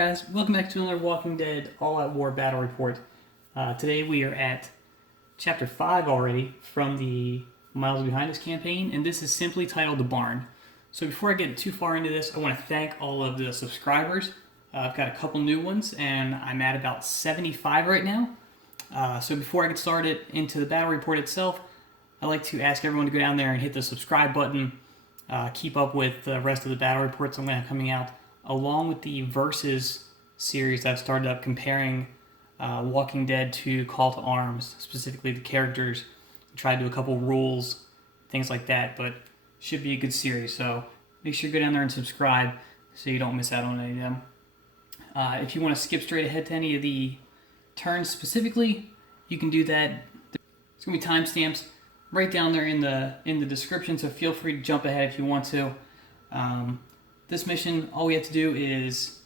guys, welcome back to another Walking Dead All-Out War Battle Report. Today we are at Chapter 5 already from the Miles Behind Us campaign, and this is simply titled The Barn. So before I get too far into this, I want to thank all of the subscribers. I've got a couple new ones, and I'm at about 75 right now. So before I get started into the battle report itself, I'd like to ask everyone to go down there and hit the subscribe button. Keep up with the rest of the battle reports I'm going to have coming out, along with the Versus series that I've started up comparing Walking Dead to Call to Arms, specifically the characters. Try to do a couple rules, things like that, but should be a good series. So make sure you go down there and subscribe so you don't miss out on any of them. If you want to skip straight ahead to any of the turns specifically, you can do that. There's going to be timestamps right down there in the description, so feel free to jump ahead if you want to. This mission, all we have to do is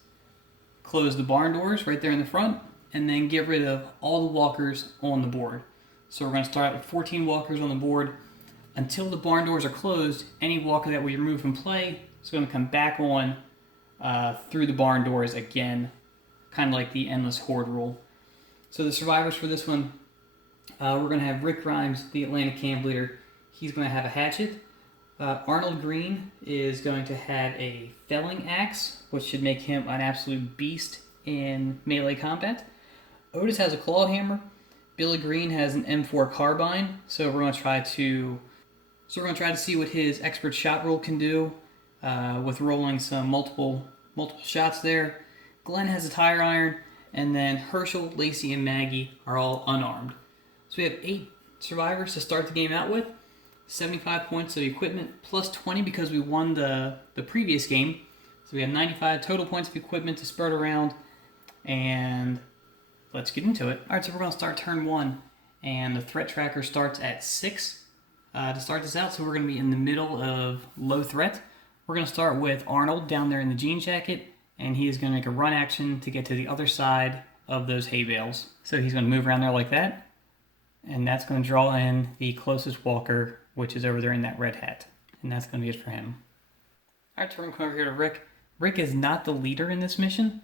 close the barn doors right there in the front, and then get rid of all the walkers on the board. So we're going to start with 14 walkers on the board. Until the barn doors are closed, any walker that we remove from play is going to come back on through the barn doors again, kind of like the Endless Horde rule. So the survivors for this one, we're going to have Rick Grimes, the Atlantic camp leader. He's going to have a hatchet. Arnold Green is going to have a felling axe, which should make him an absolute beast in melee combat. Otis has a claw hammer. Billy Green has an M4 carbine, so we're going to try to see what his expert shot roll can do with rolling some multiple shots there. Glenn has a tire iron, and then Hershel, Lacey, and Maggie are all unarmed. So we have 8 survivors to start the game out with. 75 points of equipment, plus 20 because we won the previous game. So we have 95 total points of equipment to spread around, and let's get into it. Alright, so we're going to start turn 1, and the threat tracker starts at 6 to start this out, so we're going to be in the middle of low threat. We're going to start with Arnold down there in the jean jacket, and he is going to make a run action to get to the other side of those hay bales. So he's going to move around there like that, and that's going to draw in the closest walker, which is over there in that red hat. And that's going to be it for him. Alright, so we're going to come over here to Rick. Rick is not the leader in this mission,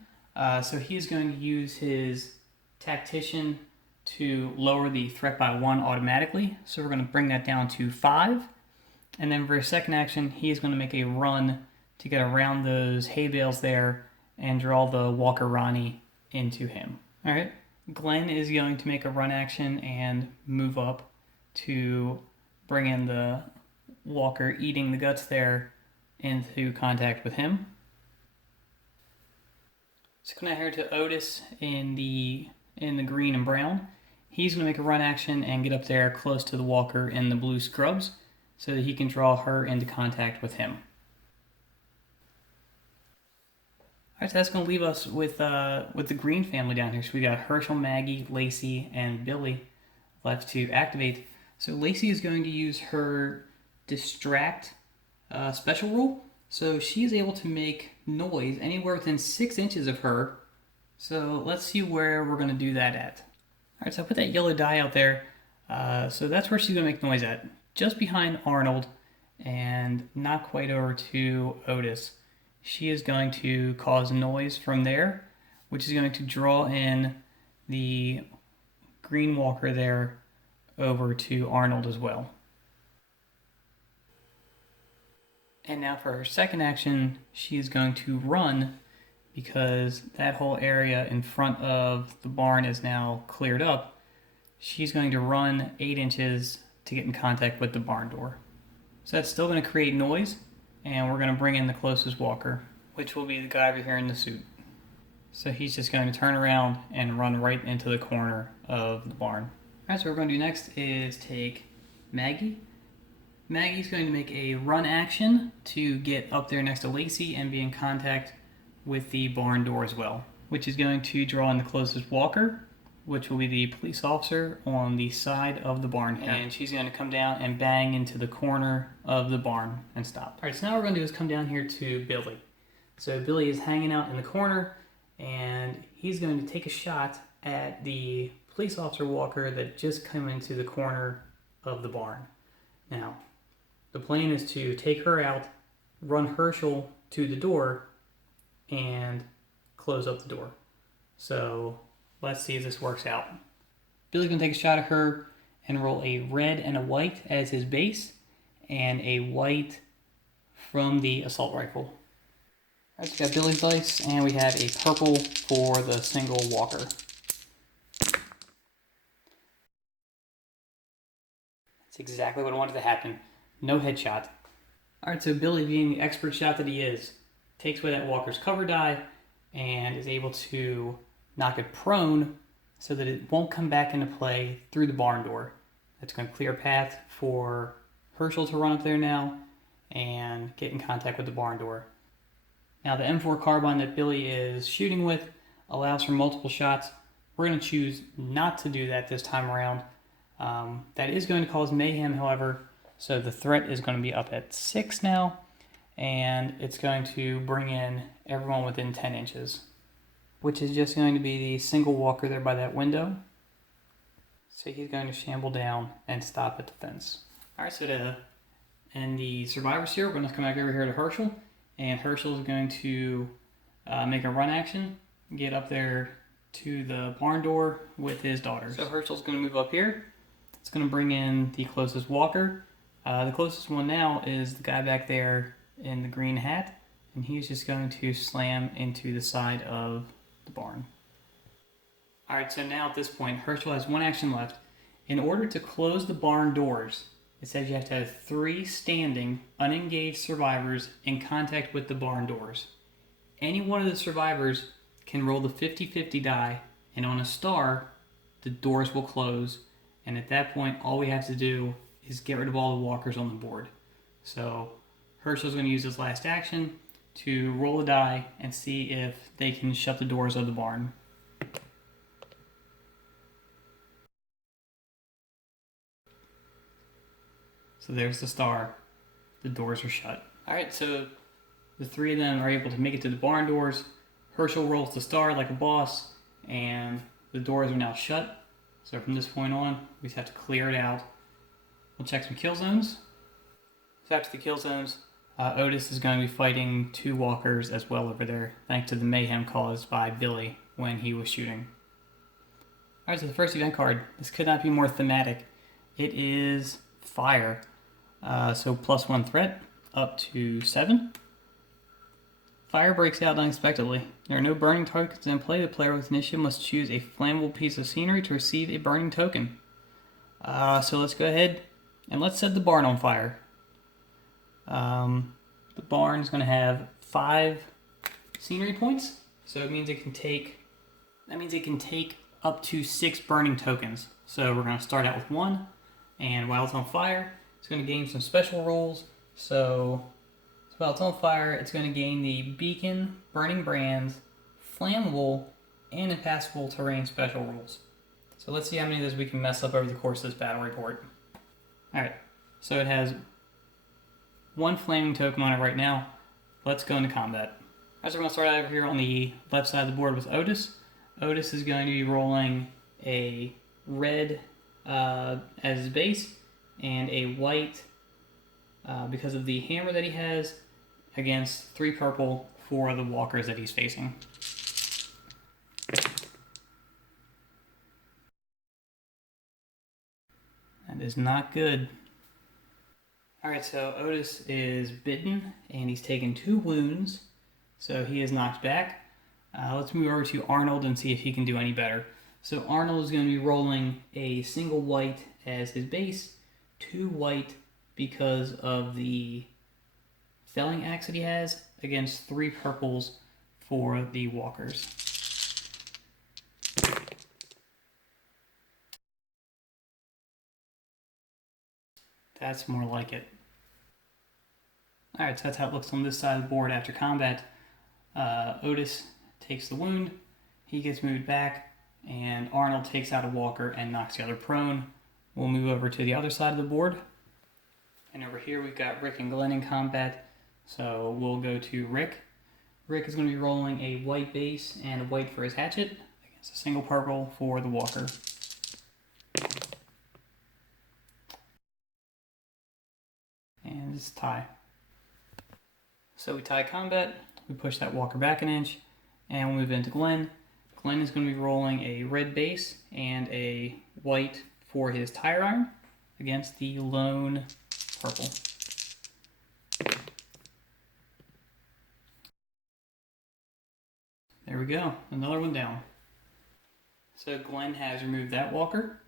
so he is going to use his tactician to lower the threat by 1 automatically. So we're going to bring that down to 5. And then for his second action, he is going to make a run to get around those hay bales there and draw the Walker Ronnie into him. Alright, Glenn is going to make a run action and move up to bring in the walker eating the guts there into contact with him. So come down here to Otis in the green and brown. He's going to make a run action and get up there close to the walker in the blue scrubs so that he can draw her into contact with him. Alright, so that's going to leave us with the green family down here. So we got Hershel, Maggie, Lacey, and Billy left to activate. So Lacey is going to use her distract special rule. So she is able to make noise anywhere within 6 inches of her. So let's see where we're going to do that at. Alright, so I put that yellow die out there. So that's where she's going to make noise at. Just behind Arnold and not quite over to Otis. She is going to cause noise from there, which is going to draw in the green walker there over to Arnold as well. And now for her second action, she is going to run because that whole area in front of the barn is now cleared up. She's going to run 8 inches to get in contact with the barn door. So that's still going to create noise, and we're going to bring in the closest walker, which will be the guy over here in the suit. So he's just going to turn around and run right into the corner of the barn. Alright, so what we're going to do next is take Maggie. Maggie's going to make a run action to get up there next to Lacey and be in contact with the barn door as well, which is going to draw in the closest walker, which will be the police officer on the side of the barn here. And she's going to come down and bang into the corner of the barn and stop. Alright, so now what we're going to do is come down here to Billy. So Billy is hanging out in the corner, and he's going to take a shot at the police officer walker that just came into the corner of the barn. Now, the plan is to take her out, run Hershel to the door, and close up the door. So let's see if this works out. Billy's going to take a shot at her and roll a red and a white as his base, and a white from the assault rifle. Alright, so we got Billy's dice, and we have a purple for the single walker. That's exactly what I wanted to happen. No headshot. Alright, so Billy, being the expert shot that he is, takes away that walker's cover die and is able to knock it prone so that it won't come back into play through the barn door. That's going to clear a path for Hershel to run up there now and get in contact with the barn door. Now the M4 carbine that Billy is shooting with allows for multiple shots. We're going to choose not to do that this time around. That is going to cause mayhem, however, so the threat is going to be up at 6 now, and it's going to bring in everyone within 10 inches, which is just going to be the single walker there by that window. So he's going to shamble down and stop at the fence. Alright, so to end the survivors here, we're going to come back over here to Hershel, and Hershel is going to make a run action, get up there to the barn door with his daughters. So Hershel's going to move up here. It's going to bring in the closest walker. The closest one now is the guy back there in the green hat, and he's just going to slam into the side of the barn. Alright, so now at this point, Hershel has one action left. In order to close the barn doors, it says you have to have 3 standing, unengaged survivors in contact with the barn doors. Any one of the survivors can roll the 50-50 die, and on a star, the doors will close, and at that point, all we have to do is get rid of all the walkers on the board. So Hershel's going to use his last action to roll a die and see if they can shut the doors of the barn. So there's the star. The doors are shut. Alright, so the 3 of them are able to make it to the barn doors. Hershel rolls the star like a boss, and the doors are now shut. So from this point on, we just have to clear it out. We'll check some kill zones. So after the kill zones, Otis is going to be fighting 2 walkers as well over there, thanks to the mayhem caused by Billy when he was shooting. Alright, so the first event card. This could not be more thematic. It is fire. So +1 threat, up to 7. Fire breaks out unexpectedly. There are no burning tokens in play. The player with initiative must choose a flammable piece of scenery to receive a burning token. So let's go ahead and let's set the barn on fire. The barn is going to have 5 scenery points, so it means it can take up to 6 burning tokens. So we're going to start out with 1, and while it's on fire, it's going to gain some special rules. So while it's on fire, it's going to gain the beacon, burning brands, flammable, and impassable terrain special rules. So let's see how many of those we can mess up over the course of this battle report. Alright, so it has 1 flaming token on it right now. Let's go into combat. Alright, so we're going to start out over here on the left side of the board with Otis. Otis is going to be rolling a red as his base, and a white because of the hammer that he has, against 3 purple for the walkers that he's facing. That is not good. Alright, so Otis is bitten, and he's taken 2 wounds, so he is knocked back. Let's move over to Arnold and see if he can do any better. So Arnold is going to be rolling a single white as his base, 2 white because of the felling axe that he has, against 3 purples for the walkers. That's more like it. Alright, so that's how it looks on this side of the board after combat. Otis takes the wound, he gets moved back, and Arnold takes out a walker and knocks the other prone. We'll move over to the other side of the board. And over here we've got Rick and Glenn in combat. So we'll go to Rick. Rick is going to be rolling a white base and a white for his hatchet against a single purple for the walker. And it's a tie. So we tie combat, we push that walker back an inch, And we'll move into Glenn. Glenn is going to be rolling a red base and a white for his tire iron against the lone purple. There we go, another one down. So Glenn has removed that walker.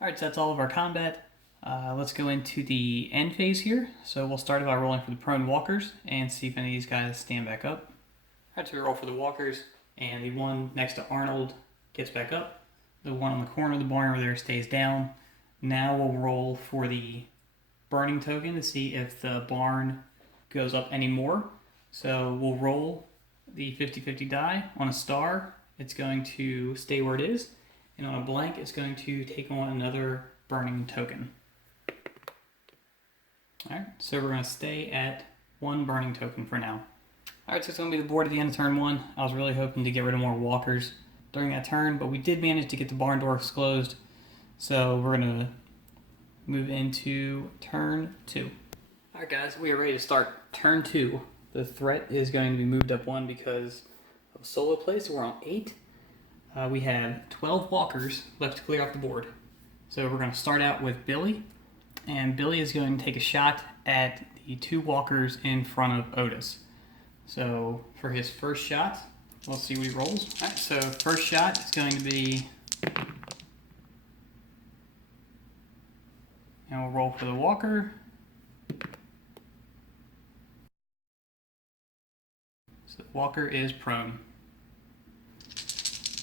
Alright, so that's all of our combat. Let's go into the end phase here. So we'll start by rolling for the prone walkers and see if any of these guys stand back up. Alright, so we roll for the walkers, and the one next to Arnold gets back up. The one on the corner of the barn over there stays down. Now we'll roll for the burning token to see if the barn goes up anymore. So we'll roll the 50-50 die. On a star, it's going to stay where it is. And on a blank, it's going to take on another burning token. Alright, so we're going to stay at one burning token for now. Alright, so it's going to be the board at the end of turn 1. I was really hoping to get rid of more walkers during that turn, but we did manage to get the barn doors closed. So we're going to move into turn 2. Alright guys, we are ready to start turn 2. The threat is going to be moved up 1 because of solo play, so we're on 8. We have 12 walkers left to clear off the board. So we're going to start out with Billy, and Billy is going to take a shot at the 2 walkers in front of Otis. So for his first shot, we'll see what he rolls. Alright, so first shot is going to be, and we'll roll for the walker. So the walker is prone.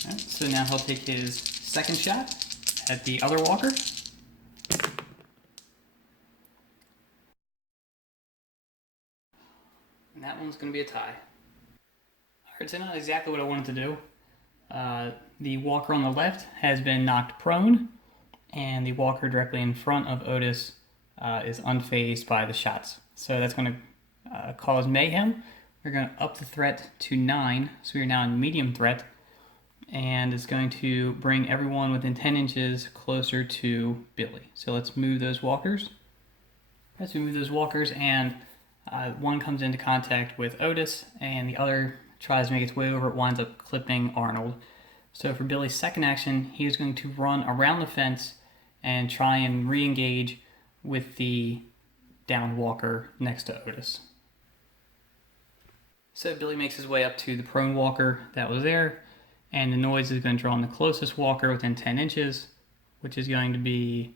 Alright, so now he'll take his second shot at the other walker. And that one's going to be a tie. Alright, so not exactly what I wanted to do. The walker on the left has been knocked prone, and the walker directly in front of Otis is unfazed by the shots. So that's going to cause mayhem. We're going to up the threat to 9, so we are now in medium threat, and it's going to bring everyone within 10 inches closer to Billy. So let's move those walkers. As we move those walkers, and one comes into contact with Otis, and the other tries to make its way over. It winds up clipping Arnold. So for Billy's second action, he is going to run around the fence and try and re-engage with the downed walker next to Otis. So Billy makes his way up to the prone walker that was there, and the noise is going to draw on the closest walker within 10 inches, which is going to be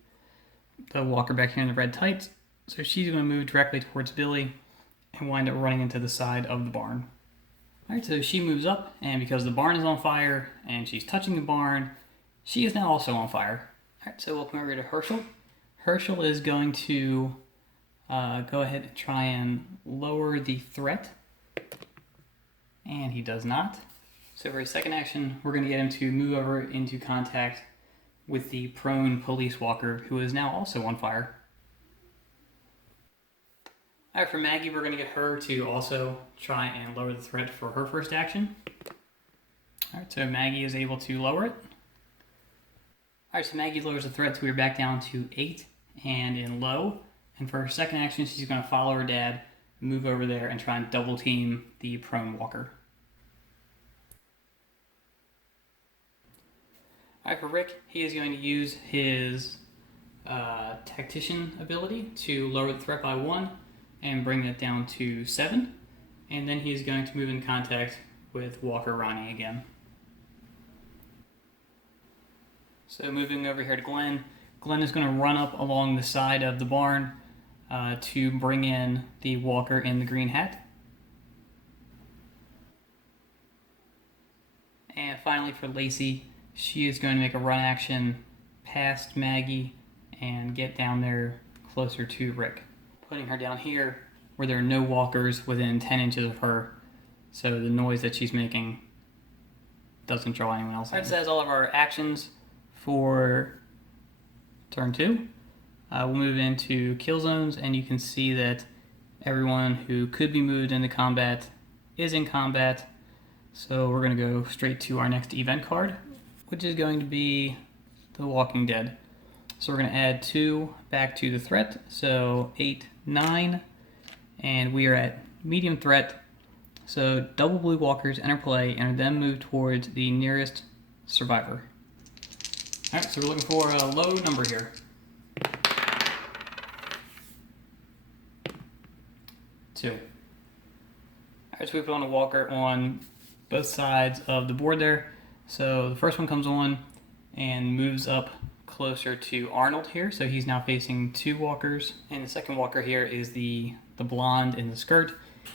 the walker back here in the red tights. So she's going to move directly towards Billy and wind up running into the side of the barn. Alright, so she moves up, and because the barn is on fire and she's touching the barn, she is now also on fire. Alright, so we'll come over to Hershel. Hershel is going to go ahead and try and lower the threat, and he does not. So for his second action, we're going to get him to move over into contact with the prone police walker, who is now also on fire. Alright, for Maggie, we're going to get her to also try and lower the threat for her first action. Alright, so Maggie is able to lower it. Alright, so Maggie lowers the threat, so we're back down to 8 and in low. And for her second action, she's going to follow her dad, move over there, and try and double team the prone walker. Alright, for Rick, he is going to use his tactician ability to lower the threat by 1 and bring it down to 7. And then he's going to move in contact with Walker Ronnie again. So moving over here to Glenn. Glenn is going to run up along the side of the barn to bring in the walker in the green hat. And finally for Lacey, she is going to make a run action past Maggie and get down there closer to Rick, putting her down here where there are no walkers within 10 inches of her, so the noise that she's making doesn't draw anyone else in. Alright, so that's all of our actions for turn 2. We'll move into kill zones, and you can see that everyone who could be moved into combat is in combat. So we're going to go straight to our next event card, which is going to be The Walking Dead. So we're going to add 2 back to the threat, so 8, 9, and we are at medium threat. So double blue walkers enter play and are then moved towards the nearest survivor. Alright, so we're looking for a low number here. 2. Alright, so we put on a walker on both sides of the board there. So the first one comes on and moves up closer to Arnold here. So he's now facing 2 walkers. And the second walker here is the blonde in the skirt.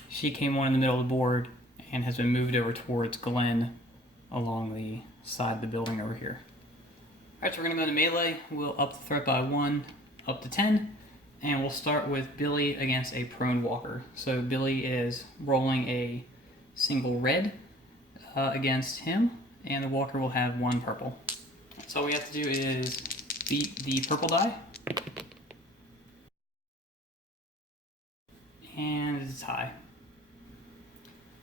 She came on in the middle of the board and has been moved over towards Glenn along the side of the building over here. Alright, so we're going to go into melee. We'll up the threat by 1 up to 10. And we'll start with Billy against a prone walker. So Billy is rolling a single red against him, and the walker will have 1 purple. So all we have to do is beat the purple die. And it's a tie.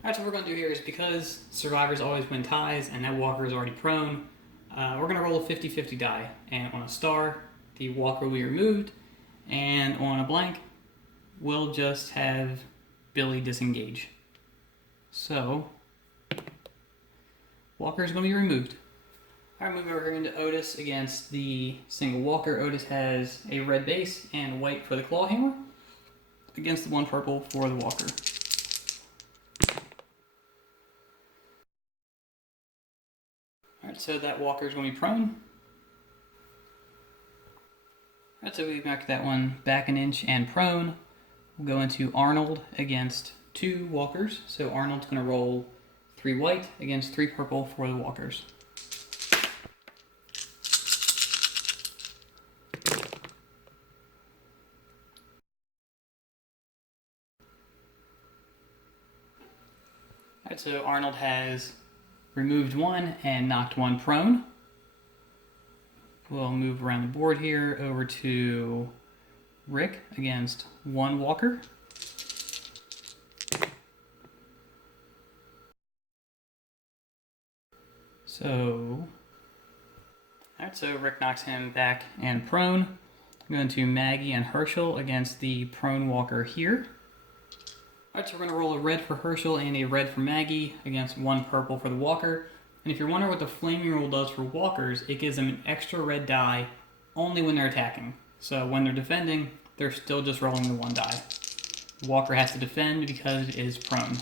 Alright, so what we're going to do here is, because survivors always win ties and that walker is already prone, we're going to roll a 50-50 die. And on a star, the walker will be removed, and on a blank, we'll just have Billy disengage. So, walker is going to be removed. Alright, move over here into Otis against the single walker. Otis has a red base and white for the claw hammer against the 1 purple for the walker. Alright, so that walker is going to be prone. Alright, so we mark that one back an inch and prone. We'll go into Arnold against 2 walkers. So Arnold's going to roll 3 white against 3 purple for the walkers. Alright, so Arnold has removed 1 and knocked 1 prone. We'll move around the board here over to Rick against 1 walker. So Rick knocks him back and prone. I'm going to Maggie and Hershel against the prone walker here. Alright, so we're going to roll a red for Hershel and a red for Maggie against 1 purple for the walker. And if you're wondering what the flaming rule does for walkers, it gives them an extra red die only when they're attacking. So when they're defending, they're still just rolling the 1 die. The walker has to defend because it is prone.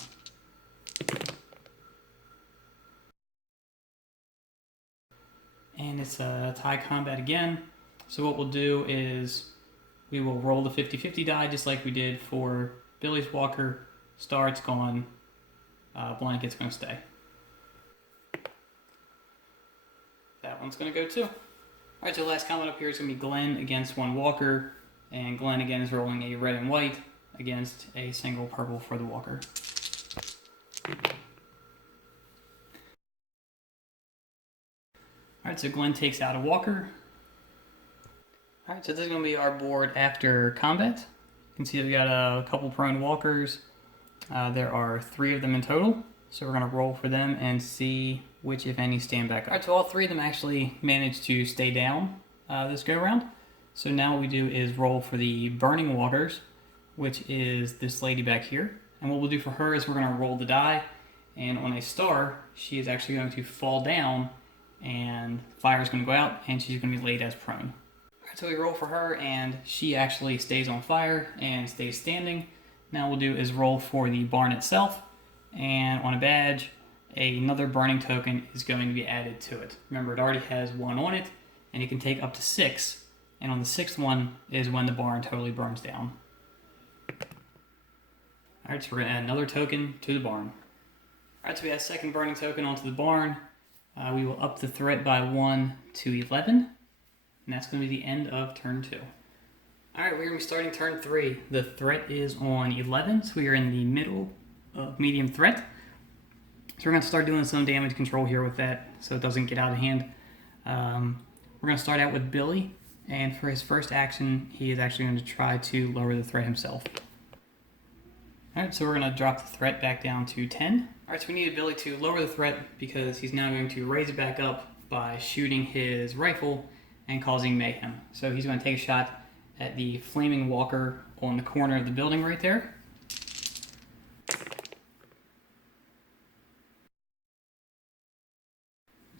And it's a tie combat again. So what we'll do is we will roll the 50-50 die just like we did for Billy's walker. Star, it's gone. Blanket's going to stay. That one's going to go too. Alright, so the last combat up here is going to be Glenn against 1 walker. And Glenn again is rolling a red and white against a single purple for the walker. Alright, so Glenn takes out a walker. Alright, so this is going to be our board after combat. You can see that we got a couple prone walkers. There are 3 of them in total. So we're going to roll for them and see which, if any, stand back up. Alright, so all 3 of them actually managed to stay down this go around. So now what we do is roll for the burning walkers, which is this lady back here. And what we'll do for her is we're going to roll the die, and on a star, she is actually going to fall down, and fire is going to go out, and she's going to be laid as prone. Alright, so we roll for her, and she actually stays on fire and stays standing. Now what we'll do is roll for the barn itself, and on a badge, another burning token is going to be added to it. Remember, it already has 1 on it, and you can take up to 6, and on the 6th one is when the barn totally burns down. Alright, so we're going to add another token to the barn. Alright, so we add a second burning token onto the barn. We will up the threat by 1 to 11, and that's going to be the end of turn 2. Alright, we're going to be starting turn 3. The threat is on 11, so we are in the middle of medium threat. So we're going to start doing some damage control here with that so it doesn't get out of hand. We're going to start out with Billy, and for his first action, he is actually going to try to lower the threat himself. Alright, so we're going to drop the threat back down to 10. Alright, so we need Billy to lower the threat because he's now going to raise it back up by shooting his rifle and causing mayhem. So he's going to take a shot at the flaming walker on the corner of the building right there.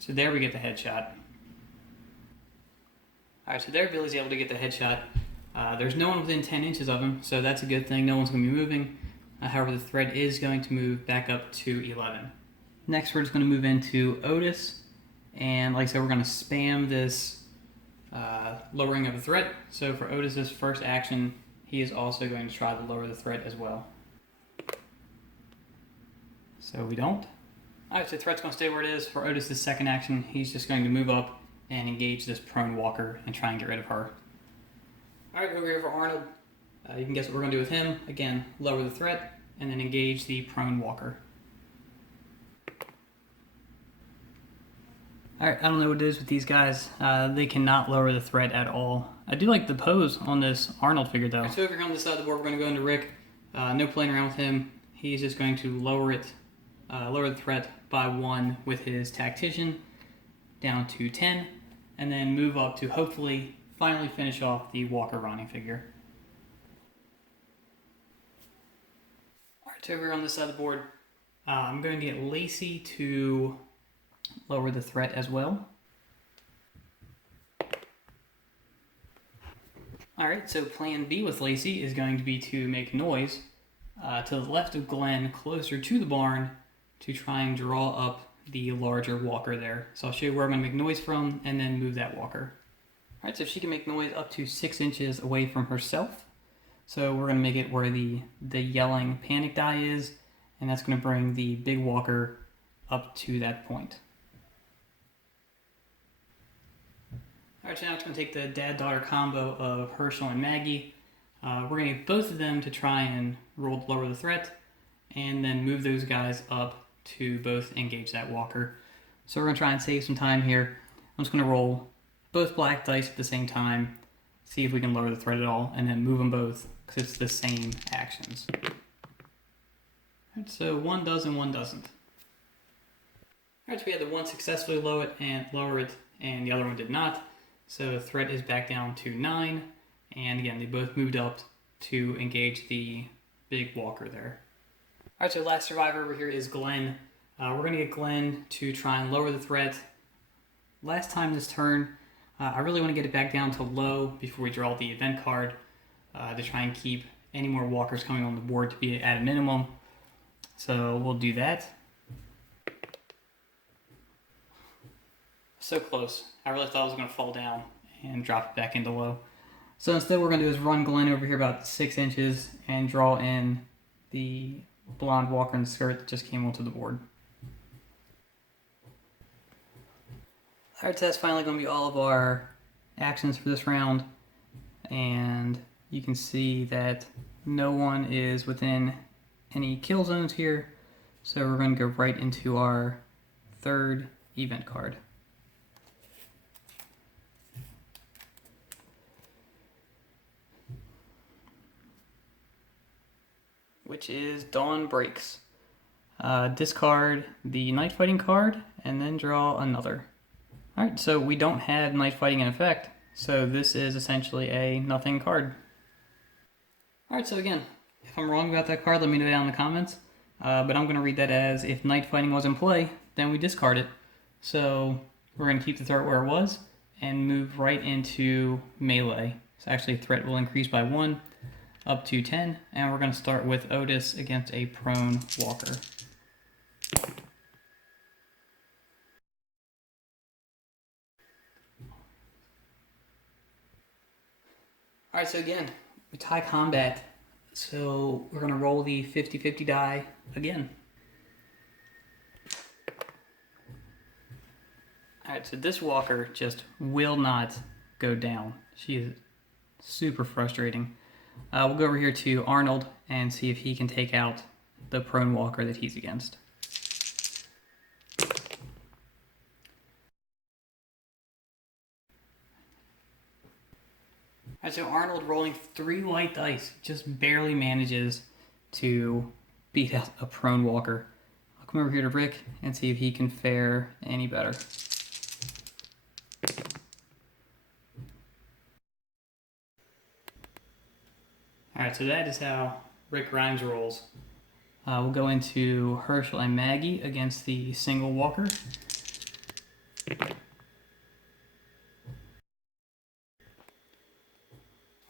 So there we get the headshot. Alright, so there Billy's able to get the headshot. There's no one within 10 inches of him, so that's a good thing. No one's going to be moving. However, the threat is going to move back up to 11. Next, we're just going to move into Otis. And like I said, we're going to spam this lowering of the threat. So for Otis's first action, he is also going to try to lower the threat as well. So we don't. Alright, so the threat's going to stay where it is. For Otis's second action, he's just going to move up and engage this prone walker and try and get rid of her. Alright, over here for Arnold. You can guess what we're going to do with him. Again, lower the threat and then engage the prone walker. Alright, I don't know what it is with these guys. They cannot lower the threat at all. I do like the pose on this Arnold figure though. So over here on this side of the board, we're going to go into Rick. No playing around with him. He's just going to lower the threat by 1 with his tactician down to 10, and then move up to hopefully finally finish off the Walker Ronnie figure. Alright, so over here on this side of the board, I'm going to get Lacey to lower the threat as well. Alright, so plan B with Lacey is going to be to make noise to the left of Glenn, closer to the barn, to try and draw up the larger walker there. So I'll show you where I'm going to make noise from and then move that walker. Alright, so she can make noise up to 6 inches away from herself. So we're going to make it where the yelling panic die is, and that's going to bring the big walker up to that point. Alright, so now it's going to take the dad-daughter combo of Hershel and Maggie. We're going to get both of them to try and lower the threat, and then move those guys up to both engage that walker. So we're going to try and save some time here. I'm just going to roll both black dice at the same time, see if we can lower the threat at all, and then move them both, because it's the same actions. Alright, so one does and one doesn't. Alright, so we had the one successfully lower it, and the other one did not. So the threat is back down to 9, and again, they both moved up to engage the big walker there. Alright, so last survivor over here is Glenn. We're going to get Glenn to try and lower the threat. Last time this turn, I really want to get it back down to low before we draw the event card to try and keep any more walkers coming on the board to be at a minimum. So we'll do that. So close. I really thought I was going to fall down and drop it back into low. So instead what we're going to do is run Glenn over here about 6 inches and draw in the blonde walker in the skirt that just came onto the board. Alright, so that's finally going to be all of our actions for this round. And you can see that no one is within any kill zones here. So we're going to go right into our third event card. Which is Dawn Breaks. Discard the Night Fighting card and then draw another. Alright, so we don't have Night Fighting in effect, so this is essentially a nothing card. Alright, so again, if I'm wrong about that card, let me know down in the comments. But I'm going to read that as, if Night Fighting was in play, then we discard it. So we're going to keep the threat where it was and move right into melee. So actually threat will increase by 1 up to 10, and we're going to start with Otis against a prone walker. Alright, so again, we tie combat, so we're going to roll the 50-50 die again. Alright, so this walker just will not go down. She is super frustrating. We'll go over here to Arnold and see if he can take out the prone walker that he's against. Alright, so Arnold rolling 3 white dice just barely manages to beat out a prone walker. I'll come over here to Rick and see if he can fare any better. Alright, so that is how Rick Grimes rolls. We'll go into Hershel and Maggie against the single walker.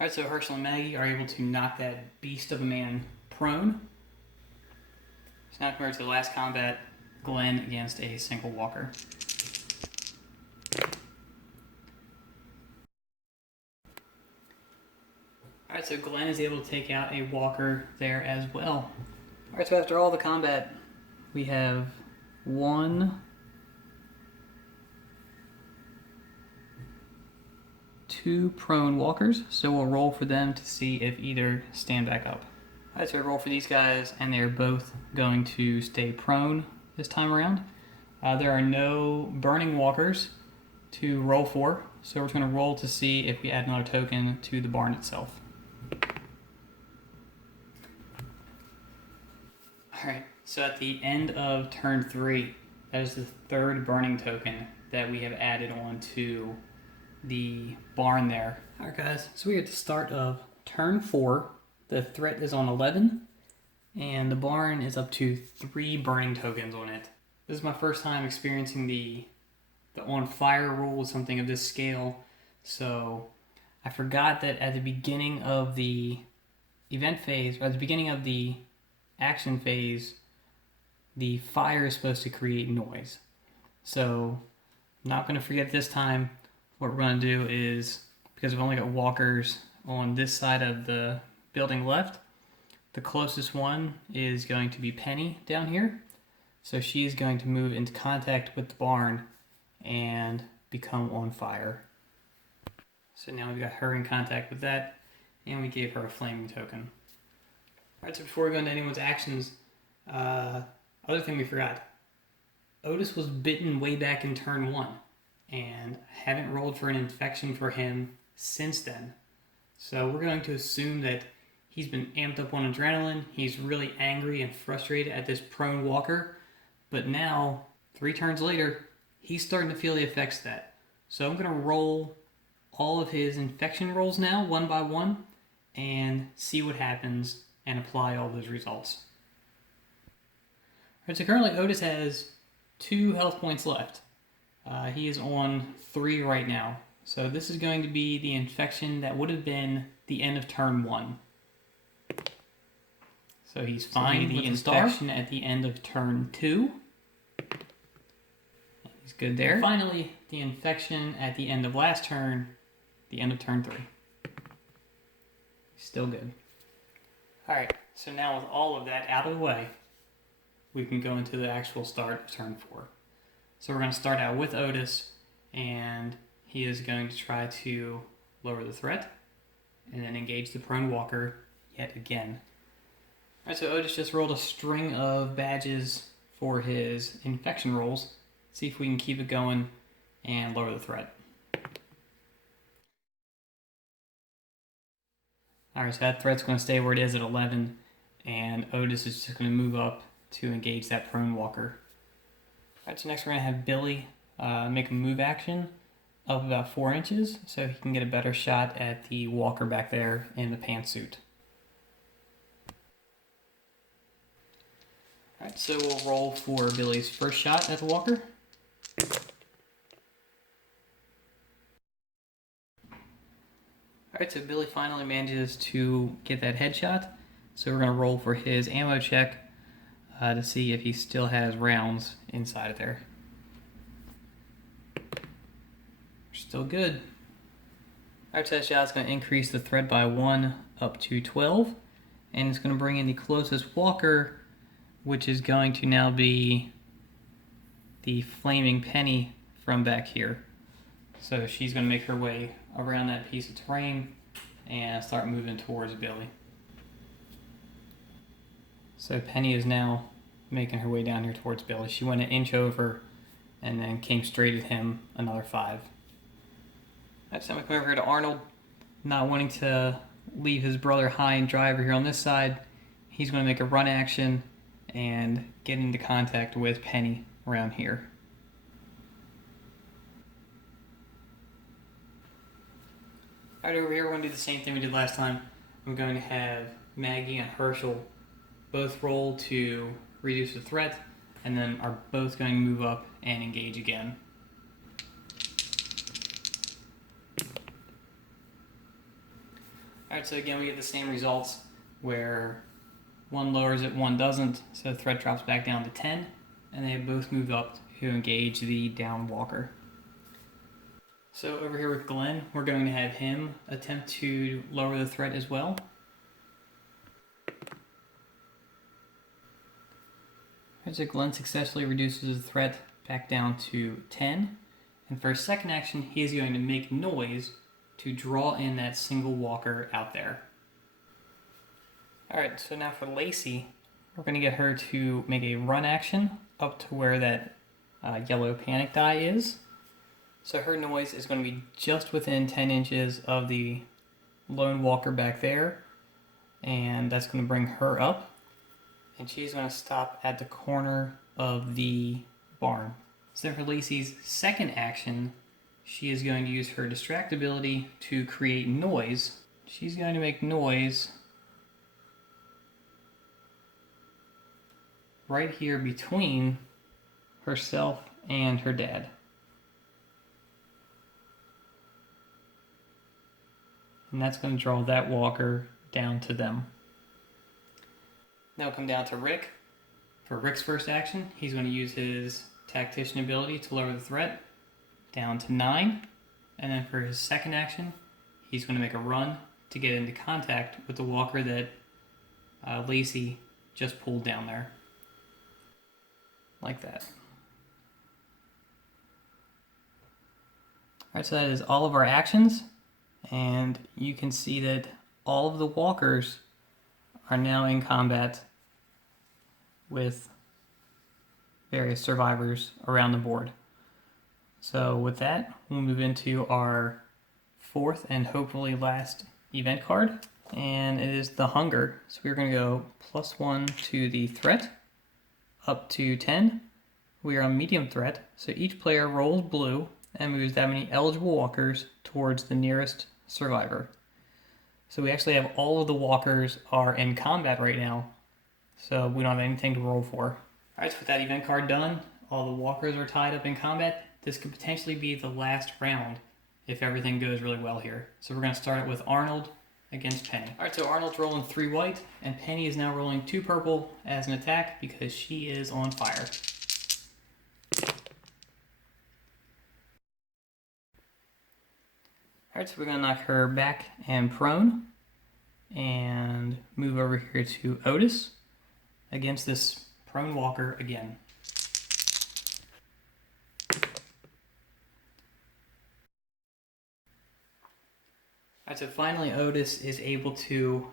Alright, so Hershel and Maggie are able to knock that beast of a man prone. So now compared to the last combat, Glenn against a single walker. Alright, so Glenn is able to take out a walker there as well. Alright, so after all the combat, we have 2 prone walkers, so we'll roll for them to see if either stand back up. Alright, so we roll for these guys, and they're both going to stay prone this time around. There are no burning walkers to roll for, so we're just going to roll to see if we add another token to the barn itself. Alright, so at the end of turn 3, that is the 3rd burning token that we have added on to the barn there. Alright guys, so we're at the start of turn 4. The threat is on 11, and the barn is up to 3 burning tokens on it. This is my first time experiencing the on fire rule with something of this scale, so I forgot that at the beginning of the event phase, or at the beginning of the action phase, the fire is supposed to create noise. So I'm not going to forget this time. What we're going to do is, because we've only got walkers on this side of the building left, the closest one is going to be Penny down here. So she's going to move into contact with the barn and become on fire. So now we've got her in contact with that, and we gave her a flaming token. Alright, so before we go into anyone's actions, other thing we forgot. Otis was bitten way back in turn 1, and haven't rolled for an infection for him since then. So we're going to assume that he's been amped up on adrenaline, he's really angry and frustrated at this prone walker, but now, 3 turns later, he's starting to feel the effects of that. So I'm going to roll all of his infection rolls now, one by one, and see what happens and apply all those results. Alright, so currently Otis has 2 health points left. He is on 3 right now. So this is going to be the infection that would have been the end of turn 1. So he's fine with the infection at the end of turn 2. He's good there. And finally, the infection at the end of last turn, the end of turn 3. Still good. Alright, so now with all of that out of the way, we can go into the actual start of turn 4. So we're going to start out with Otis, and he is going to try to lower the threat, and then engage the prone walker yet again. Alright, so Otis just rolled a string of badges for his infection rolls. See if we can keep it going and lower the threat. Alright, so that threat's going to stay where it is at 11, and Otis is just going to move up to engage that prone walker. Alright, so next we're going to have Billy make a move action of about 4 inches so he can get a better shot at the walker back there in the pantsuit. Alright, so we'll roll for Billy's first shot at the walker. Alright, so Billy finally manages to get that headshot, so we're going to roll for his ammo check to see if he still has rounds inside of there. Still good. Alright, so that shot's going to increase the threat by 1 up to 12, and it's going to bring in the closest walker, which is going to now be the Flaming Penny from back here. So she's going to make her way around that piece of terrain and start moving towards Billy. So Penny is now making her way down here towards Billy. She went an inch over and then came straight at him another 5. Next time we come over here to Arnold, not wanting to leave his brother high and dry over here on this side, he's going to make a run action and get into contact with Penny around here. Alright, over here we're going to do the same thing we did last time. I'm going to have Maggie and Hershel both roll to reduce the threat, and then are both going to move up and engage again. Alright, so again we get the same results where one lowers it, one doesn't, so the threat drops back down to 10, and they both move up to engage the down walker. So over here with Glenn, we're going to have him attempt to lower the threat as well. Alright, so Glenn successfully reduces the threat back down to 10, and for his second action, he is going to make noise to draw in that single walker out there. Alright, so now for Lacey, we're going to get her to make a run action up to where that yellow panic die is. So her noise is going to be just within 10 inches of the lone walker back there, and that's going to bring her up, and she's going to stop at the corner of the barn. So then for Lacey's second action, she is going to use her distract ability to create noise. She's going to make noise right here between herself and her dad. And that's going to draw that walker down to them. Now we'll come down to Rick. For Rick's first action, he's going to use his tactician ability to lower the threat down to 9. And then for his second action, he's going to make a run to get into contact with the walker that Lacey just pulled down there. Like that. Alright, so that is all of our actions. And you can see that all of the walkers are now in combat with various survivors around the board. So with that, we'll move into our fourth and hopefully last event card, and it is the Hunger. So we're going to go +1 to the threat, up to 10. We are on medium threat, so each player rolls blue and moves that many eligible walkers towards the nearest survivor. So we actually have all of the walkers are in combat right now, so we don't have anything to roll for. Alright, so with that event card done, all the walkers are tied up in combat. This could potentially be the last round if everything goes really well here. So we're going to start it with Arnold against Penny. Alright, so Arnold's rolling 3 white, and Penny is now rolling 2 purple as an attack because she is on fire. Alright, so we're going to knock her back and prone, and move over here to Otis against this prone walker again. Alright, so finally Otis is able to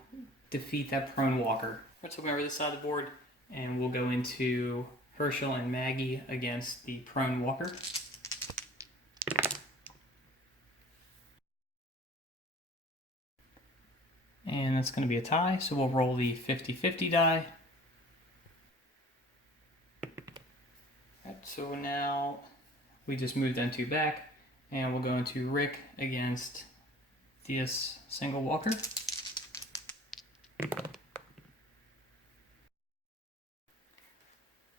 defeat that prone walker. Alright, so we'll go over this side of the board, and we'll go into Hershel and Maggie against the prone walker. And that's going to be a tie, so we'll roll the 50-50 die. Alright, so now we just moved them 2 back, and we'll go into Rick against this single walker.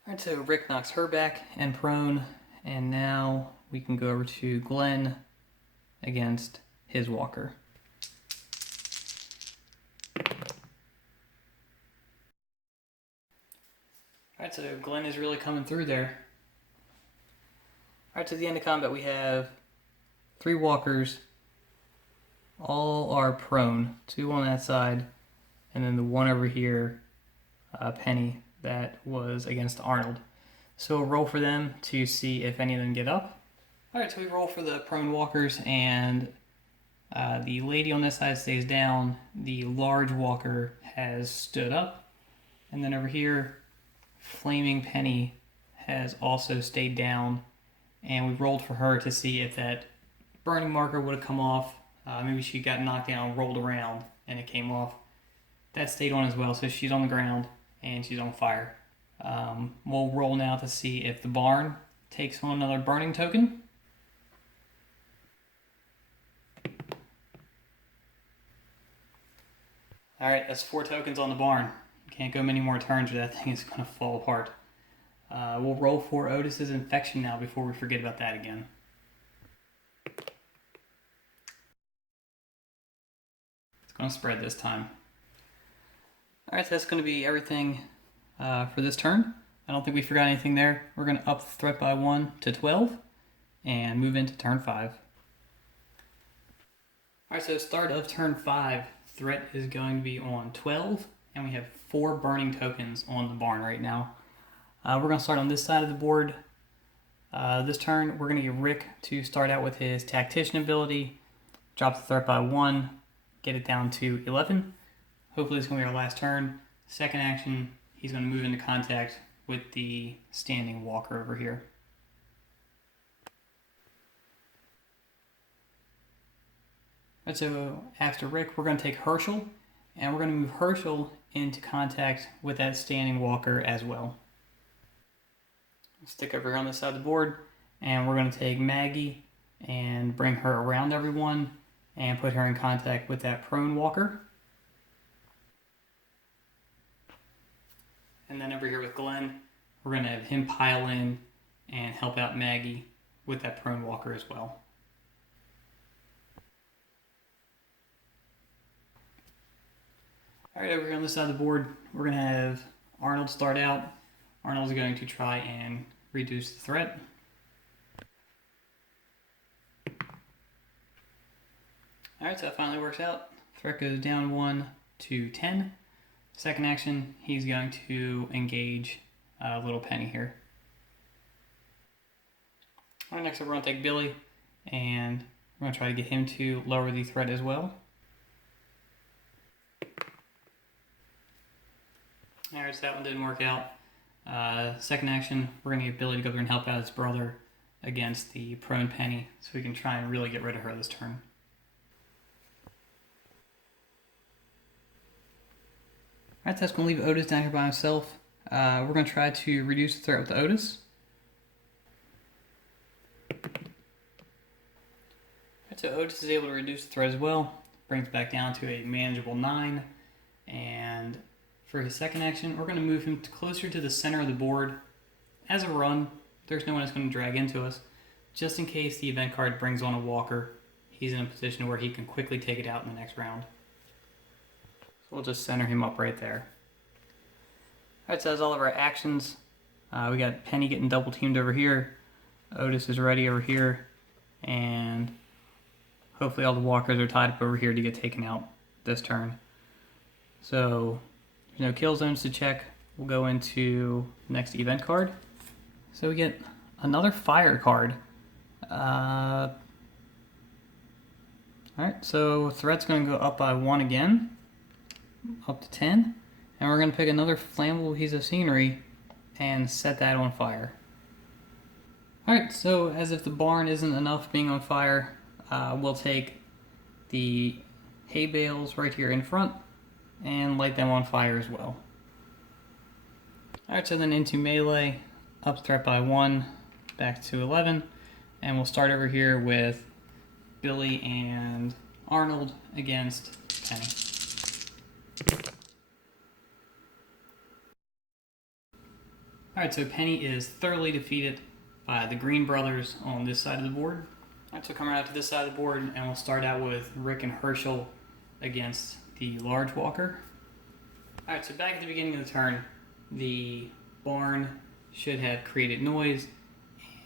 Alright, so Rick knocks her back and prone, and now we can go over to Glenn against his walker. Alright, so Glenn is really coming through there. Alright, to the end of combat we have 3 walkers. All are prone. 2 on that side, and then the one over here, Penny, that was against Arnold. So we'll roll for them to see if any of them get up. Alright, so we roll for the prone walkers, and the lady on this side stays down. The large walker has stood up. And then over here, Flaming Penny has also stayed down, and we rolled for her to see if that burning marker would have come off. Maybe she got knocked down, rolled around, and it came off. That stayed on as well, so she's on the ground and she's on fire. We'll roll now to see if the barn takes on another burning token. Alright, that's 4 tokens on the barn. Can't go many more turns or that thing is going to fall apart. We'll roll for Otis's infection now before we forget about that again. Gonna spread this time. Alright, so that's gonna be everything for this turn. I don't think we forgot anything there. We're gonna up the threat by 1 to 12 and move into turn 5. Alright, so start of turn 5, threat is going to be on 12, and we have 4 burning tokens on the barn right now. We're going to start on this side of the board. This turn, we're going to get Rick to start out with his Tactician ability, drop the threat by 1, get it down to 11. Hopefully this is going to be our last turn. Second action, he's going to move into contact with the standing walker over here. Alright, so after Rick, we're going to take Hershel, and we're going to move Hershel into contact with that standing walker as well. Stick over here on this side of the board, and we're going to take Maggie and bring her around everyone and put her in contact with that prone walker. And then over here with Glenn, we're going to have him pile in and help out Maggie with that prone walker as well. Alright, over here on this side of the board, we're going to have Arnold start out. Arnold's going to try and reduce the threat. Alright, so that finally works out. Threat goes down 1 to 10. Second action, he's going to engage Little Penny here. Alright, next up we're going to take Billy, and we're going to try to get him to lower the threat as well. Alright, so that one didn't work out. Second action, we're going to get Billy to go there and help out his brother against the prone Penny, so we can try and really get rid of her this turn. Alright, so that's going to leave Otis down here by himself. We're going to try to reduce the threat with the Otis. Alright, so Otis is able to reduce the threat as well. Brings it back down to a manageable 9. And for his second action, we're going to move him closer to the center of the board. As a run, there's no one that's going to drag into us. Just in case the event card brings on a walker, he's in a position where he can quickly take it out in the next round. So we'll just center him up right there. Alright, so that's all of our actions. We got Penny getting double teamed over here. Otis is ready over here. And hopefully all the walkers are tied up over here to get taken out this turn. So there's no kill zones to check. We'll go into the next event card. So we get another fire card. Alright, so threat's going to go up by 1 again, up to 10. And we're going to pick another flammable piece of scenery and set that on fire. Alright, so as if the barn isn't enough being on fire, we'll take the hay bales right here in front and light them on fire as well. Alright, so then into melee, up threat by 1, back to 11, and we'll start over here with Billy and Arnold against Penny. Alright, so Penny is thoroughly defeated by the Green Brothers on this side of the board. Alright, so come right out to this side of the board, and we'll start out with Rick and Hershel against the large walker. Alright, so back at the beginning of the turn, the barn should have created noise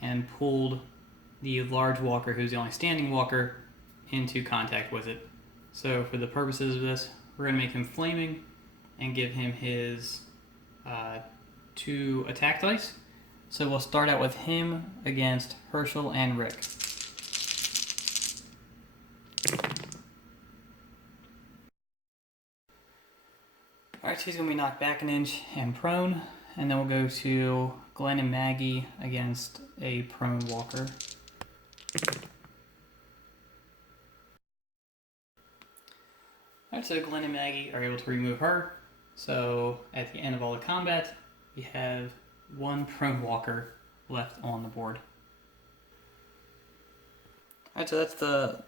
and pulled the large walker, who's the only standing walker, into contact with it. So for the purposes of this, we're going to make him flaming and give him his 2 attack dice. So we'll start out with him against Hershel and Rick. Alright, so he's going to be knocked back an inch and prone. And then we'll go to Glenn and Maggie against a prone walker. Alright, so Glenn and Maggie are able to remove her. So at the end of all the combat, we have 1 prone walker left on the board. Alright, so that's the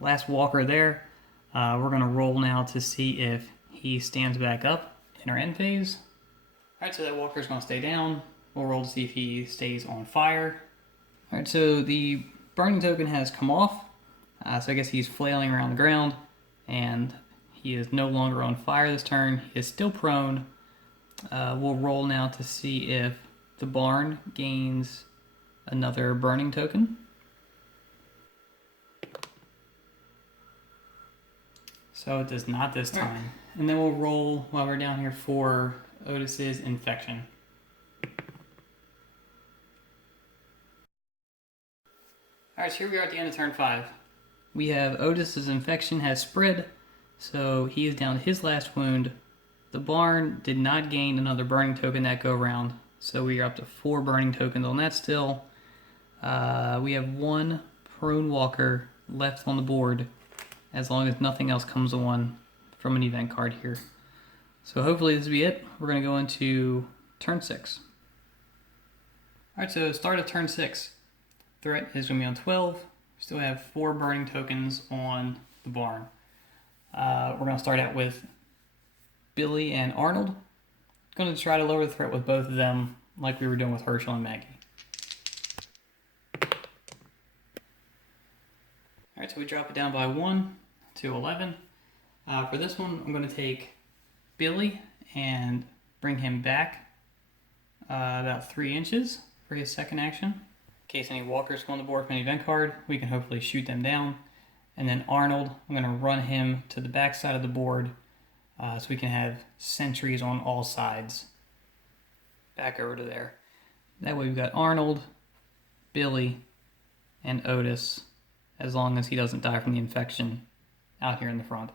last walker there. We're going to roll now to see if he stands back up in our end phase. Alright, so that walker's going to stay down. We'll roll to see if he stays on fire. Alright, so the burning token has come off. So I guess he's flailing around the ground. And He is no longer on fire this turn. He is still prone. We'll roll now to see if the barn gains another burning token. So it does not this time. And then we'll roll while we're down here for Otis's infection. Alright, so here we are at the end of turn 5. We have Otis's infection has spread, so he is down to his last wound. The barn did not gain another burning token that go round, so we are up to 4 burning tokens on that still. We have 1 prone walker left on the board, as long as nothing else comes on from an event card here. So hopefully this will be it. We're going to go into turn 6. Alright, so start of turn 6. Threat is going to be on 12. Still have 4 burning tokens on the barn. We're going to start out with Billy and Arnold. Going to try to lower the threat with both of them like we were doing with Hershel and Maggie. Alright, so we drop it down by 1 to 11. For this one, I'm going to take Billy and bring him back about 3 inches for his second action. In case any walkers come on the board from an event card, we can hopefully shoot them down. And then Arnold, I'm going to run him to the back side of the board so we can have sentries on all sides. Back over to there. That way we've got Arnold, Billy, and Otis, as long as he doesn't die from the infection out here in the front.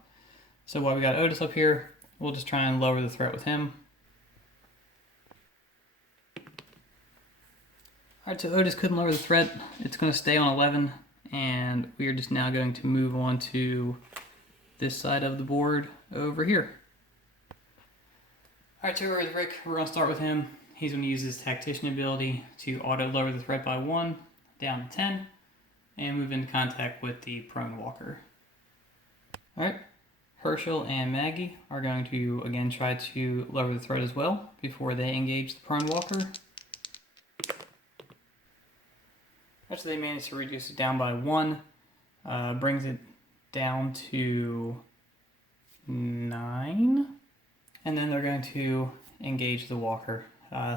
So while we got Otis up here, we'll just try and lower the threat with him. Alright, so Otis couldn't lower the threat. It's going to stay on 11, and we are just now going to move on to this side of the board over here. Alright, so we're with Rick. We're going to start with him. He's going to use his Tactician ability to auto lower the threat by 1 down to 10, and move into contact with the prone walker. Alright, Hershel and Maggie are going to again try to lower the threat as well before they engage the prone walker. Actually, they managed to reduce it down by 1, brings it down to 9, and then they're going to engage the walker.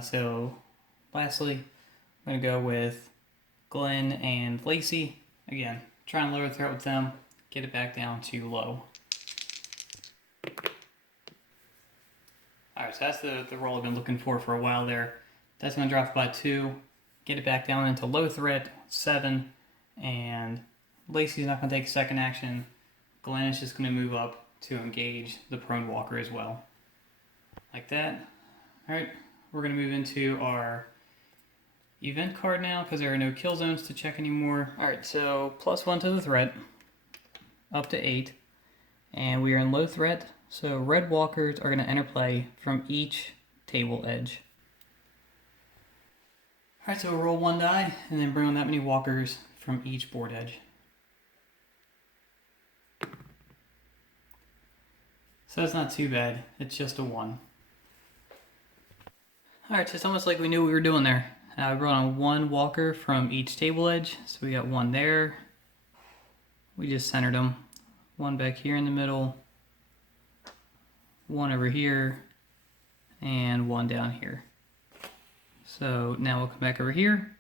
So lastly, I'm going to go with Glenn and Lacey. Again, try and lower the threat with them, get it back down to low. Alright, so that's the roll I've been looking for a while there. That's going to drop by 2, get it back down into low threat, 7, and Lacey's not going to take a second action. Glenn is just going to move up to engage the prone walker as well. Like that. Alright, we're going to move into our event card now because there are no kill zones to check anymore. Alright, so +1 to the threat, up to 8, and we are in low threat, so red walkers are going to enter play from each table edge. Alright, so we'll roll 1 die, and then bring on that many walkers from each board edge. So it's not too bad, it's just a 1. Alright, so it's almost like we knew what we were doing there. We brought on 1 walker from each table edge, so we got 1 there. We just centered them. 1 back here in the middle, 1 over here, and 1 down here. So now we'll come back over here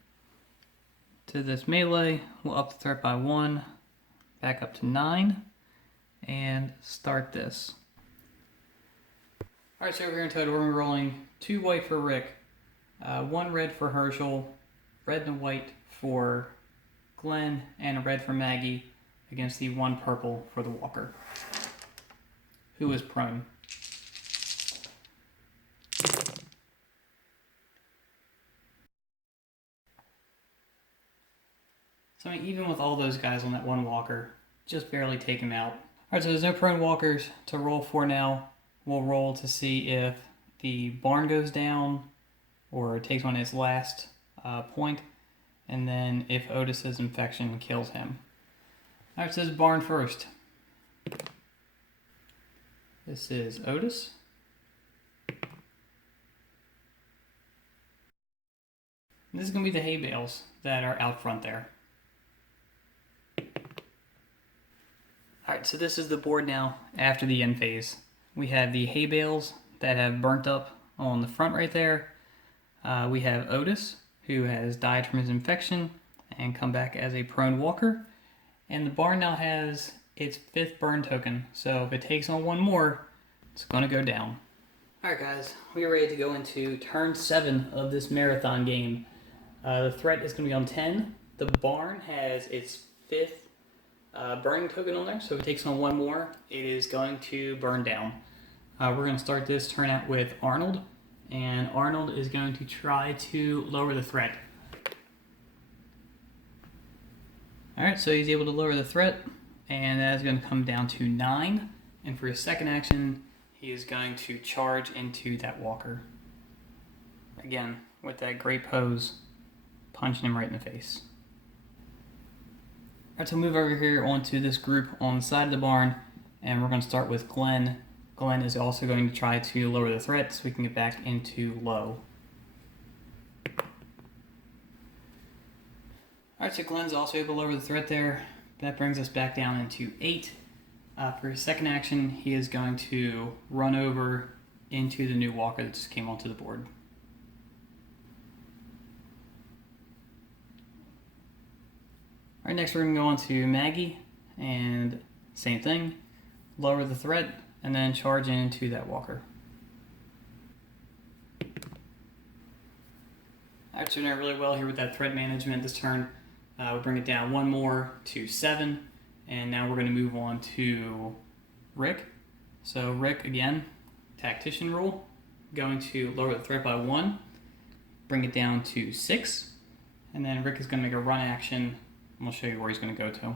to this melee. We'll up the threat by 1, back up to 9, and start this. Alright, so over here in total, we're rolling 2 white for Rick, 1 red for Hershel, red and white for Glenn, and a red for Maggie against the 1 purple for the walker, who is prone. So I mean, even with all those guys on that 1 walker, just barely take him out. Alright, so there's no prone walkers to roll for now. We'll roll to see if the barn goes down or takes on its last point, and then if Otis's infection kills him. Alright, so this is barn first. This is Otis. This is going to be the hay bales that are out front there. Alright, Alright, so this is the board now after the end phase. We have the hay bales that have burnt up on the front right there. We have Otis, who has died from his infection and come back as a prone walker. And the barn now has its 5th burn token, so if it takes on one more, it's going to go down. Alright guys, we are ready to go into turn 7 of this marathon game. The threat is going to be on 10. The barn has its 5th burning token on there, so if it takes on one more, it is going to burn down. We're going to start this turn out with Arnold, and Arnold is going to try to lower the threat. Alright, so he's able to lower the threat, and that is going to come down to 9. And for his second action, he is going to charge into that walker. Again, with that great pose, punching him right in the face. Alright, so move over here onto this group on the side of the barn, and we're going to start with Glenn. Glenn is also going to try to lower the threat so we can get back into low. Alright, so Glenn's also able to lower the threat there. That brings us back down into 8. For his second action, he is going to run over into the new walker that just came onto the board. Alright, next we're going to go on to Maggie, and same thing. Lower the threat, and then charge into that walker. Alright, so we're doing really well here with that threat management this turn. We'll bring it down one more to 7, and now we're going to move on to Rick. So Rick, again, tactician rule, going to lower the threat by 1, bring it down to 6, and then Rick is going to make a run action. I'm going to show you where he's going to go to.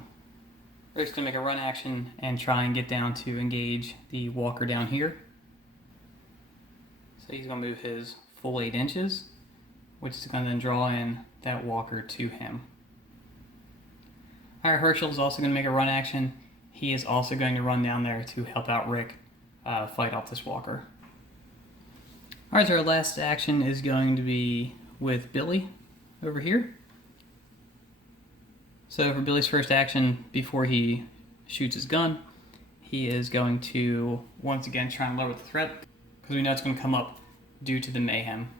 Rick's going to make a run action and try and get down to engage the walker down here. So he's going to move his full 8 inches, which is going to then draw in that walker to him. Alright, Hershel is also going to make a run action. He is also going to run down there to help out Rick fight off this walker. Alright, so our last action is going to be with Billy over here. So for Billy's first action, before he shoots his gun, he is going to once again try and lower the threat, because we know it's going to come up due to the mayhem.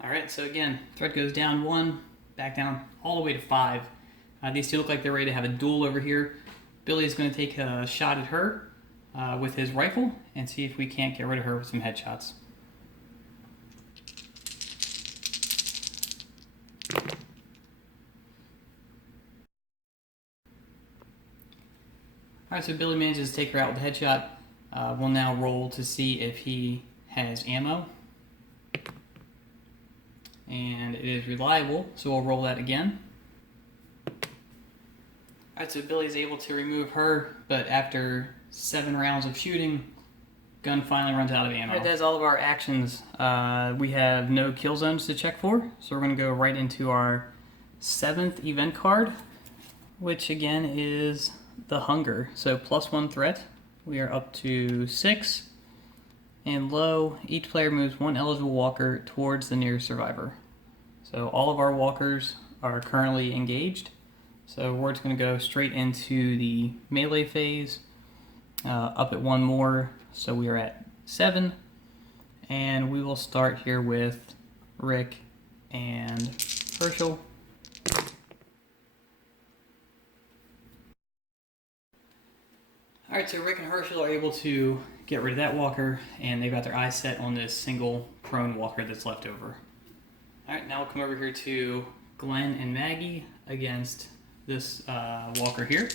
Alright, so again, threat goes down 1, back down all the way to 5. These two look like they're ready to have a duel over here. Billy is going to take a shot at her with his rifle and see if we can't get rid of her with some headshots. Alright, so Billy manages to take her out with a headshot. We'll now roll to see if he has ammo. And it is reliable, so we'll roll that again. Alright, so Billy's able to remove her, but after 7 rounds of shooting, gun finally runs out of ammo. Alright, that's all of our actions. We have no kill zones to check for, so we're going to go right into our 7th event card, which again is the Hunger. So +1 threat. We are up to 6. And low, each player moves 1 eligible walker towards the nearest survivor. So all of our walkers are currently engaged. So we're just going to go straight into the melee phase, up at 1 more. So we are at 7. And we will start here with Rick and Hershel. Alright, so Rick and Hershel are able to get rid of that walker, and they've got their eyes set on this single prone walker that's left over. Alright, now we'll come over here to Glenn and Maggie against this walker here.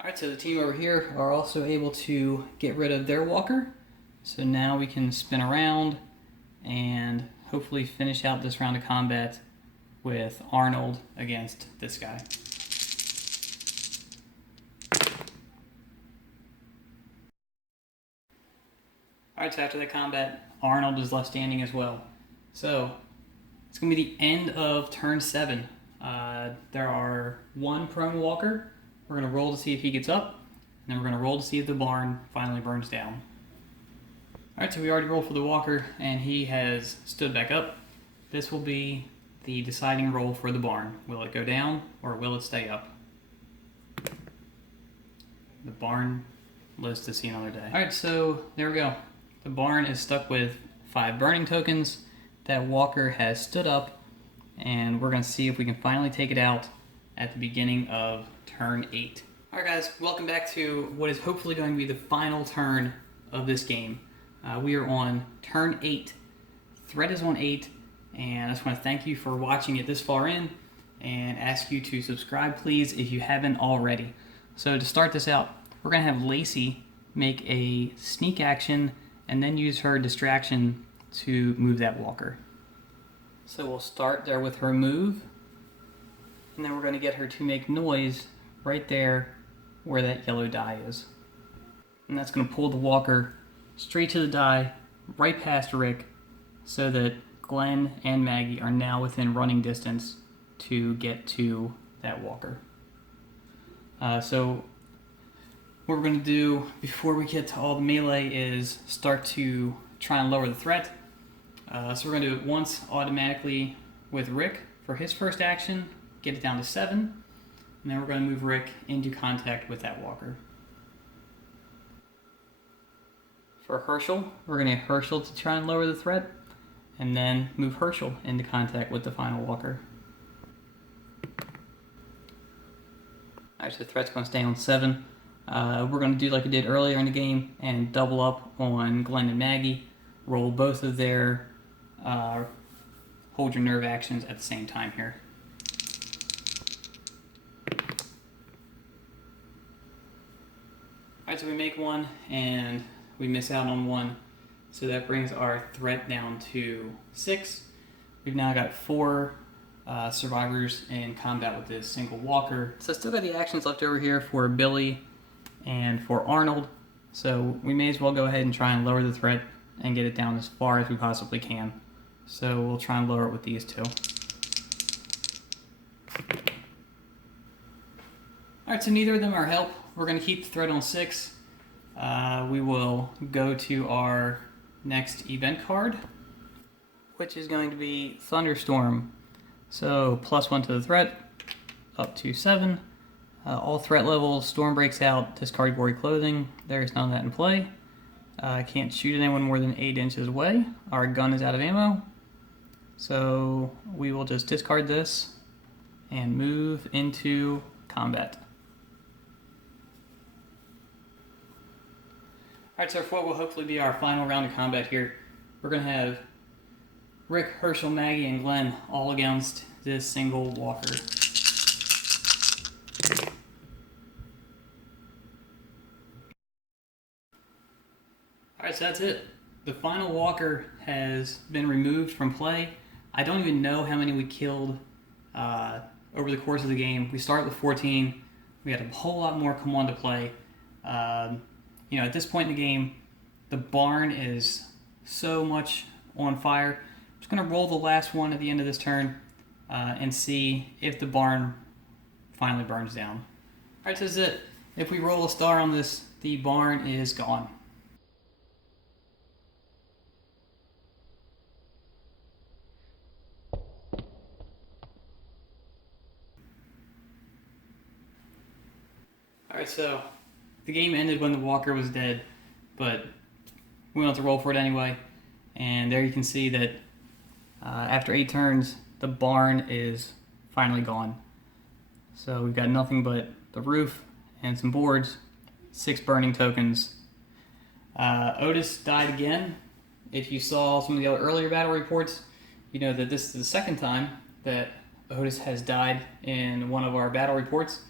Alright, so the team over here are also able to get rid of their walker. So now we can spin around and hopefully finish out this round of combat with Arnold against this guy. Alright, so after the combat, Arnold is left standing as well. So, it's going to be the end of turn 7. There are 1 prone walker. We're going to roll to see if he gets up, and then we're going to roll to see if the barn finally burns down. Alright, so we already rolled for the walker, and he has stood back up. This will be the deciding roll for the barn. Will it go down, or will it stay up? The barn lives to see another day. Alright, so there we go. The barn is stuck with 5 burning tokens. That walker has stood up, and we're going to see if we can finally take it out at the beginning of turn 8. Alright guys, welcome back to what is hopefully going to be the final turn of this game. We are on turn 8. Threat is on 8, and I just want to thank you for watching it this far in, and ask you to subscribe please if you haven't already. So to start this out, we're going to have Lacey make a sneak action and then use her distraction to move that walker. So we'll start there with her move, and then we're going to get her to make noise right there where that yellow die is. And that's going to pull the walker straight to the die, right past Rick, so that Glenn and Maggie are now within running distance to get to that walker. So what we're going to do before we get to all the melee is start to try and lower the threat. So we're going to do it once automatically with Rick for his first action, get it down to 7, and then we're going to move Rick into contact with that walker. For Hershel, we're going to get Hershel to try and lower the threat, and then move Hershel into contact with the final walker. Alright, so the threat's going to stay on 7. We're going to do like we did earlier in the game and double up on Glenn and Maggie. Roll both of their hold your nerve actions at the same time here. Alright, so we make one and we miss out on one. So that brings our threat down to 6. We've now got 4 survivors in combat with this single walker. So I still got the actions left over here for Billy and for Arnold. So we may as well go ahead and try and lower the threat and get it down as far as we possibly can. So we'll try and lower it with these 2. Alright, so neither of them are help. We're going to keep the threat on 6. We will go to our next event card, which is going to be Thunderstorm. So +1 to the threat, up to 7. All threat levels, storm breaks out, discard gory clothing. There's none of that in play. Can't shoot anyone more than 8 inches away. Our gun is out of ammo. So we will just discard this and move into combat. Alright, so for what will hopefully be our final round of combat here, we're going to have Rick, Hershel, Maggie, and Glenn all against this single walker. Alright, so that's it. The final walker has been removed from play. I don't even know how many we killed over the course of the game. We started with 14. We had a whole lot more come on to play. At this point in the game, the barn is so much on fire. I'm just going to roll the last one at the end of this turn and see if the barn finally burns down. Alright, so that's it. If we roll a star on this, the barn is gone. Alright, so the game ended when the walker was dead, but we went to roll for it anyway. And there you can see that after 8 turns, the barn is finally gone. So we've got nothing but the roof and some boards, 6 burning tokens. Otis died again. If you saw some of the other earlier battle reports, you know that this is the second time that Otis has died in one of our battle reports.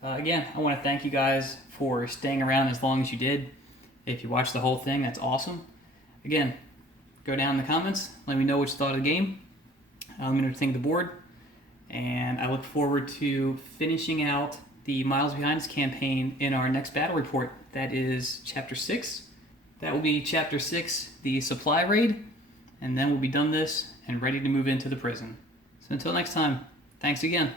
Again, I want to thank you guys for staying around as long as you did. If you watched the whole thing, that's awesome. Again, go down in the comments, let me know what you thought of the game. Let me know what you think of the board. And I look forward to finishing out the Miles Behind Us campaign in our next battle report. That is Chapter 6. That will be Chapter 6, the supply raid. And then we'll be done this and ready to move into the prison. So until next time, thanks again.